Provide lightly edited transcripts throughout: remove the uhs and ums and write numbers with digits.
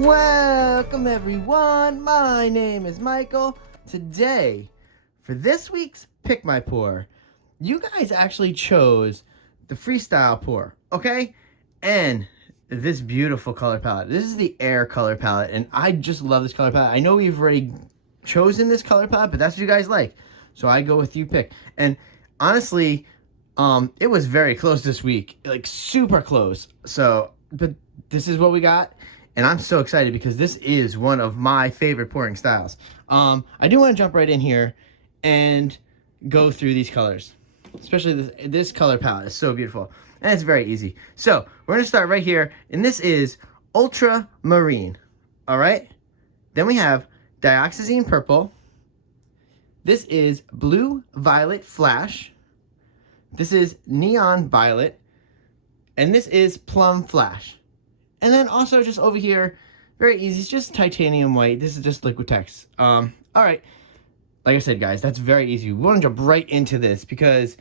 Welcome everyone, my name is Michael. Today, for this week's Pick My Pour, you guys actually chose the Freestyle pour, okay? And this beautiful color palette. This is the Air color palette, and I just love this color palette. I know we've already chosen this color palette, but that's what you guys like. So I go with you pick. And honestly, it was very close this week, like super close. So, but this is what we got. And I'm so excited because this is one of my favorite pouring styles. I do want to jump right in here and go through these colors. Especially this color palette is so beautiful. And it's very easy. So, we're going to start right here. And this is Ultramarine. Alright? Then we have Dioxazine Purple. This is Blue Violet Flash. This is Neon Violet. And this is Plum Flash. And then also just over here, very easy, it's just titanium white. This is just Liquitex. Alright, like I said, guys, that's very easy. We want to jump right into this because,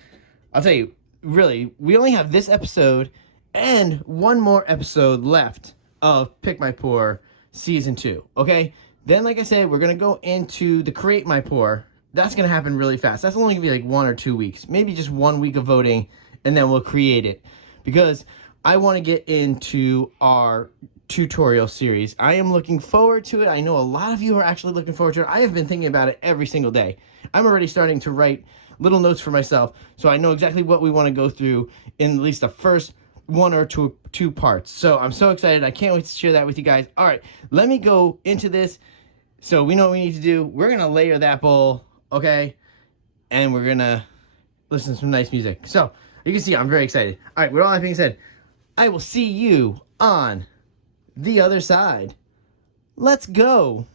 I'll tell you, really, we only have this episode and one more episode left of Pick My Pour Season 2, okay? Then, like I said, we're going to go into the Create My Pour. That's going to happen really fast. That's only going to be like 1 or 2 weeks. Maybe just 1 week of voting, and then we'll create it. Because I want to get into our tutorial series. I am looking forward to it. I know a lot of you are actually looking forward to it. I have been thinking about it every single day. I'm already starting to write little notes for myself, so I know exactly what we want to go through in at least the first 1 or 2 parts. So I'm so excited. I can't wait to share that with you guys. All right, let me go into this. So we know what we need to do. We're going to layer that bowl, okay? And we're going to listen to some nice music. So you can see I'm very excited. All right, with all that being said, I will see you on the other side. Let's go.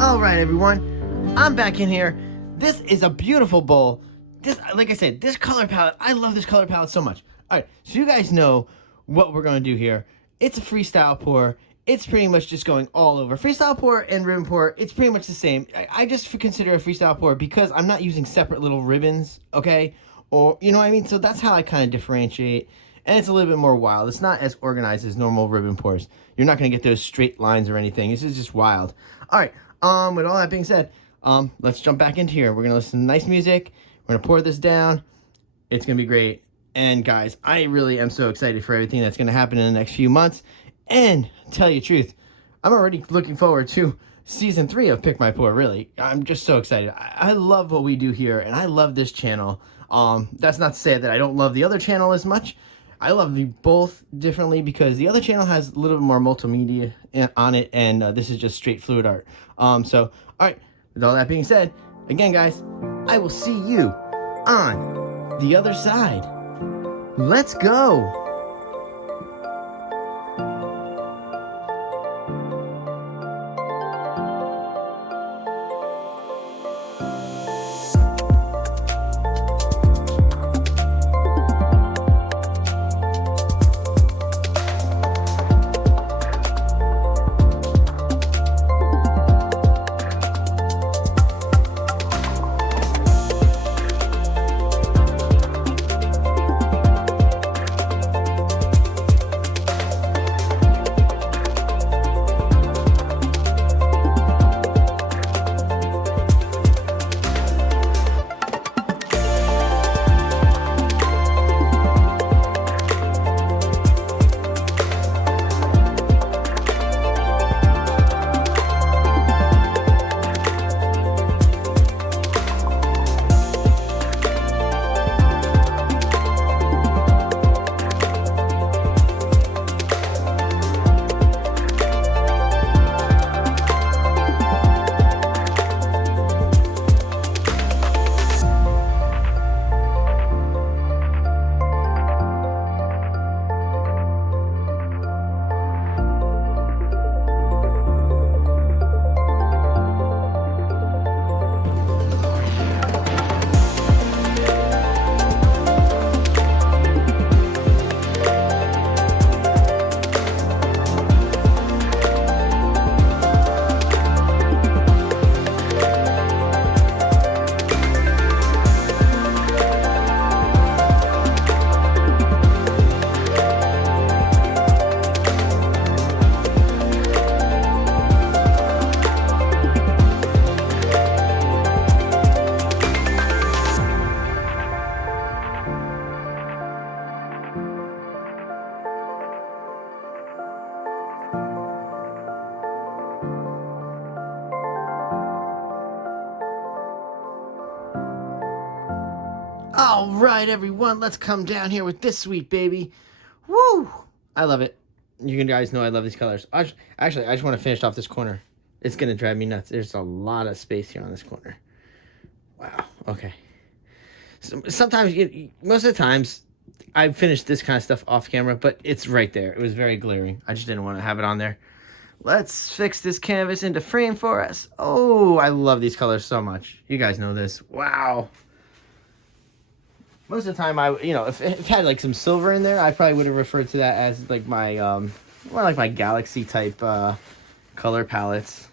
Alright everyone, I'm back in here. This is a beautiful bowl. This, like I said, this color palette, I love this color palette so much. Alright, so you guys know what we're going to do here. It's a freestyle pour. It's pretty much just going all over. Freestyle pour and ribbon pour, it's pretty much the same. I just consider a freestyle pour because I'm not using separate little ribbons, okay? Or, you know what I mean? So that's how I kind of differentiate. And it's a little bit more wild. It's not as organized as normal ribbon pours. You're not going to get those straight lines or anything. This is just wild. Alright. With all that being said, let's jump back into here. We're going to listen to nice music. We're going to pour this down. It's going to be great. And guys, I really am so excited for everything that's going to happen in the next few months. And tell you the truth, I'm already looking forward to Season 3 of Pick My Pour, really. I'm just so excited. I love what we do here, and I love this channel. That's not to say that I don't love the other channel as much. I love the both differently because the other channel has a little bit more multimedia on it, and this is just straight fluid art. So, alright, with all that being said, again guys, I will see you on the other side. Let's go! right, everyone, let's come down here with this sweet baby. Woo! I love it. You guys know I love these colors. Actually, I just want to finish off this corner. It's going to drive me nuts. There's a lot of space here on this corner. Wow. Okay. So sometimes, most of the times, I finish this kind of stuff off camera, but it's right there. It was very glaring. I just didn't want to have it on there. Let's fix this canvas into frame for us. Oh, I love these colors so much. You guys know this. Wow. Most of the time, if it had like some silver in there, I probably would have referred to that as like my, more like my galaxy type color palettes.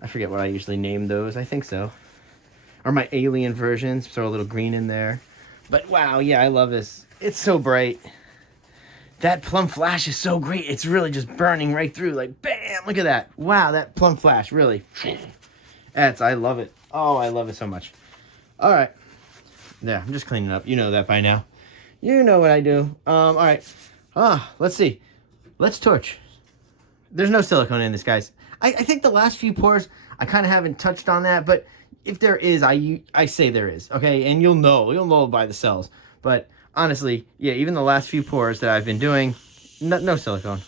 I forget what I usually name those. I think so. Or my alien versions. Throw a little green in there. But wow, yeah, I love this. It's so bright. That plum flash is so great. It's really just burning right through. Like, bam, look at that. Wow, that plum flash, really. I love it. Oh, I love it so much. All right. Yeah, I'm just cleaning up. You know that by now. You know what I do. All right. Let's see. Let's torch. There's no silicone in this, guys. I think the last few pours, I kind of haven't touched on that, but if there is, I say there is, okay? And you'll know by the cells. But honestly, yeah, even the last few pours that I've been doing, no silicone.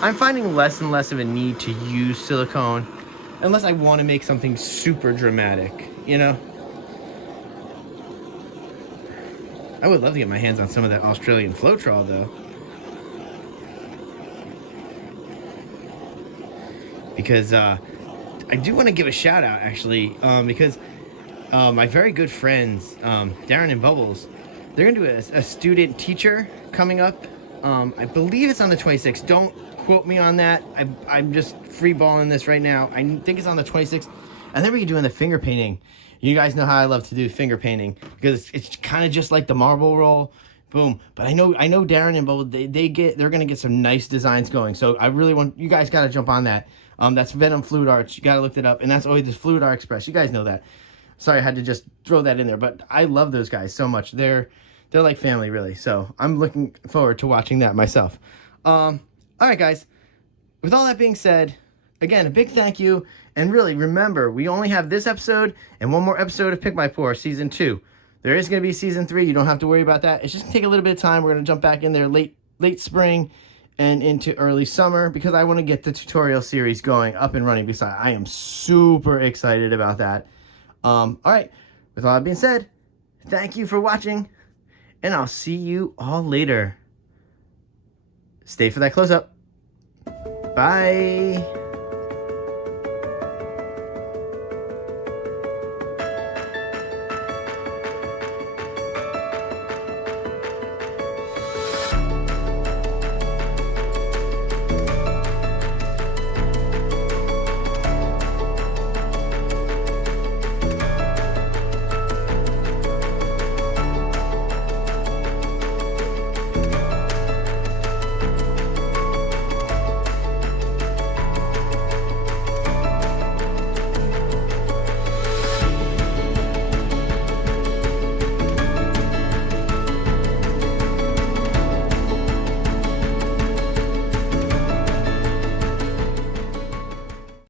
I'm finding less and less of a need to use silicone unless I want to make something super dramatic, you know? I would love to get my hands on some of that Australian Floetrol, though. Because I do want to give a shout out, actually, because my very good friends, Darren and Bubbles, they're going to do a student teacher coming up. I believe it's on the 26th. Don't quote me on that. I'm just freeballing this right now. I think it's on the 26th. And then we're doing the finger painting. You guys know how I love to do finger painting because it's kind of just like the marble roll, boom. But I know Darren and Bubble, they're gonna get some nice designs going. So I really want you guys got to jump on that. That's Venom Fluid Arts. You got to look it up, and that's always the Fluid Art Express. You guys know that. Sorry, I had to just throw that in there, but I love those guys so much. They're like family, really. So I'm looking forward to watching that myself. All right, guys. With all that being said, again, a big thank you. And really, remember, we only have this episode and one more episode of Pick My Pour, Season 2. There is going to be Season 3. You don't have to worry about that. It's just going to take a little bit of time. We're going to jump back in there late spring and into early summer because I want to get the tutorial series going up and running because I am super excited about that. All right. With all that being said, thank you for watching, and I'll see you all later. Stay for that close-up. Bye.